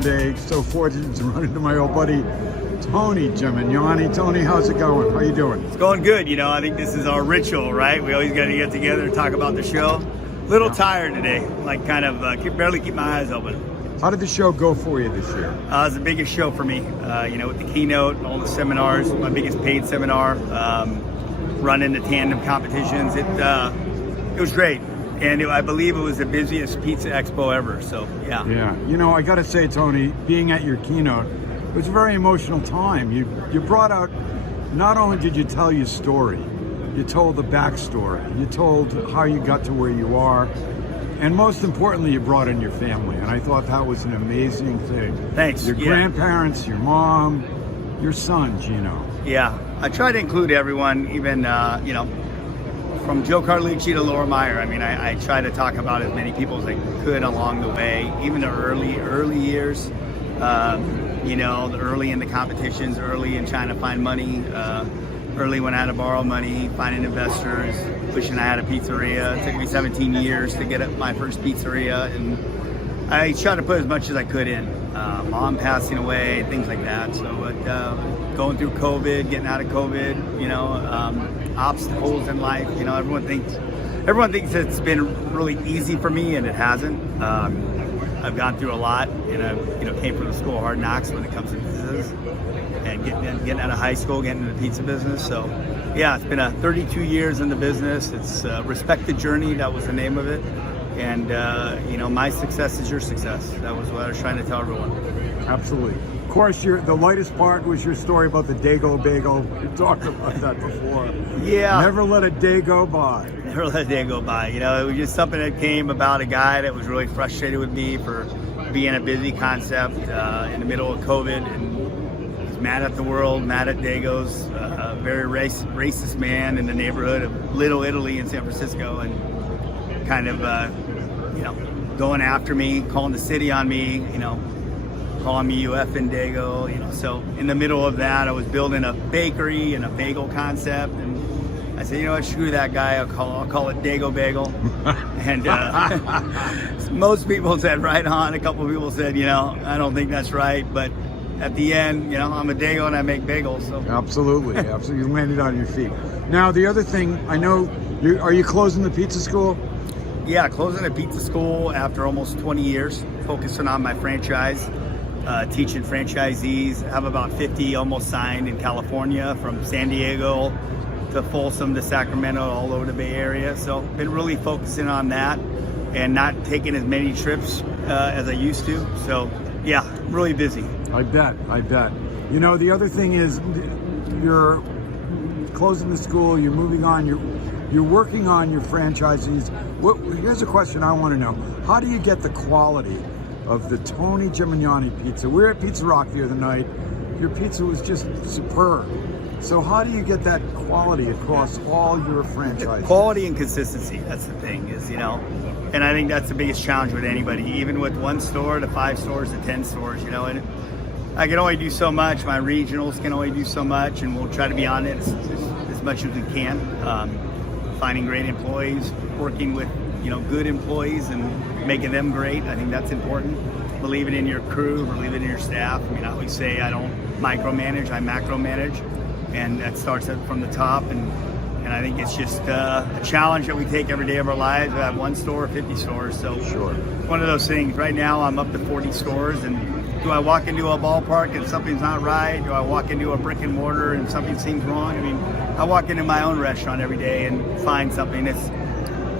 Grande. So fortunate to run into my old buddy, Tony Gemignani. Tony, how's it going? How you doing? It's going good. You know, I think this is our ritual, right? We always got to get together and talk about the show. Little tired today, like kind of barely keep my eyes open. How did the show go for you this year? It was the biggest show for me. With the keynote, all the seminars, my biggest paid seminar, running the tandem competitions. It was great. And I believe it was the busiest Pizza Expo ever, so yeah. Yeah, you know, I gotta say, Tony, being at your keynote, it was a very emotional time. You brought out, not only did you tell your story, you told the backstory, you told how you got to where you are, and most importantly, you brought in your family, and I thought that was an amazing thing. Thanks. Your grandparents, your mom, your son, Gino. Yeah, I try to include everyone, even, from Joe Carlucci to Laura Meyer. I mean, I try to talk about as many people as I could along the way, even the early years, the early in the competitions, early in trying to find money, early when I had to borrow money, finding investors, wishing I had a pizzeria. It took me 17 years to get up my first pizzeria, and I tried to put as much as I could in. Mom passing away, things like that. So going through COVID, getting out of COVID, obstacles in life. Everyone thinks it's been really easy for me, and it hasn't. I've gone through a lot, and I came from the school of hard knocks when it comes to business, and getting out of high school, getting into the pizza business. So yeah, it's been 32 years in the business. It's Respect the Journey. That was the name of it. And my success is your success. That was what I was trying to tell everyone. Absolutely. Of course, the lightest part was your story about the Dago Bagel. You talked about that before. Yeah. Never let a day go by. Never let a day go by. It was just something that came about a guy that was really frustrated with me for being a busy concept in the middle of COVID, and he's mad at the world, mad at Dago's, a very racist man in the neighborhood of Little Italy in San Francisco, and kind of, going after me, calling the city on me, calling me you effing Dago, So in the middle of that, I was building a bakery and a bagel concept, and I said, what, screw that guy, I'll call it Dago Bagel. And most people said right on. A couple of people said, I don't think that's right, but at the end, I'm a Dago and I make bagels. So. Absolutely, absolutely. You landed on your feet. Now, the other thing, I know, are you closing the pizza school? Yeah, closing a pizza school after almost 20 years, focusing on my franchise, teaching franchisees. I have about 50 almost signed in California, from San Diego to Folsom to Sacramento, all over the Bay Area. So been really focusing on that and not taking as many trips as I used to. So yeah, really busy. I bet. The other thing is, you're closing the school, you're moving on, you're working on your franchisees. Here's a question I want to know. How do you get the quality of the Tony Gemignani pizza? We were at Pizza Rock the other night. Your pizza was just superb. So how do you get that quality across all your franchises? Quality and consistency, that's the thing, and I think that's the biggest challenge with anybody, even with 1 store to 5 stores to 10 stores, and I can only do so much. My regionals can only do so much, and we'll try to be on it as much as we can. Finding great employees, working with good employees and making them great. I think that's important. Believing in your crew, believing in your staff. I always say I don't micromanage, I macromanage, and that starts from the top. And I think it's just a challenge that we take every day of our lives. I have 1 store, 50 stores. So sure, one of those things. Right now I'm up to 40 stores, and do I walk into a ballpark and something's not right? Do I walk into a brick and mortar and something seems wrong? I walk into my own restaurant every day and find something that's,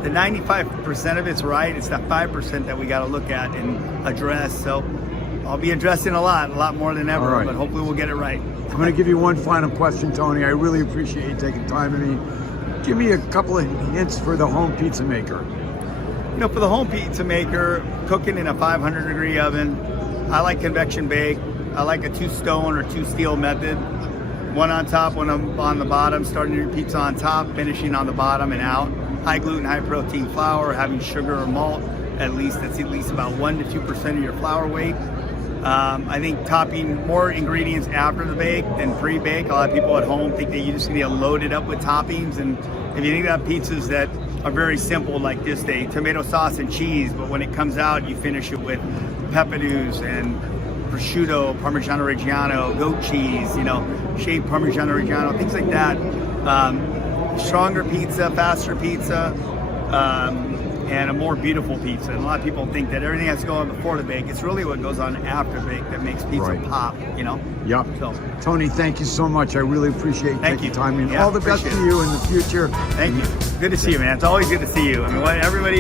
the 95% of it's right. It's that 5% that we got to look at and address. So I'll be addressing a lot more than ever, right, but hopefully we'll get it right. I'm going to give you one final question, Tony. I really appreciate you taking time with me. Give me a couple of hints for the home pizza maker. For the home pizza maker, cooking in a 500-degree oven, I like convection bake. I like a 2-stone or 2-steel method. One on top, one on the bottom, starting your pizza on top, finishing on the bottom and out. High gluten, high protein flour, having sugar or malt, that's at least about 1 to 2% of your flour weight. I think topping more ingredients after the bake than pre-bake. A lot of people at home think that you just need to load it up with toppings, and if you think about pizzas that are very simple, like just a tomato sauce and cheese, but when it comes out, you finish it with peppadews and prosciutto, Parmigiano Reggiano, goat cheese, you know, shaved Parmigiano Reggiano, things like that. Stronger pizza, faster pizza, and a more beautiful pizza. And a lot of people think that everything has to go on before the bake. It's really what goes on after bake that makes pizza Right. pop, you know? Yep. So, Tony, thank you so much. I really appreciate you Thank taking you. time, and Yeah, all the best to appreciate it. you in the future. thank you. Good to see you, man. It's always good to see you. I mean,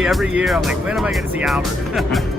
every year, I'm like, when am I going to see Albert?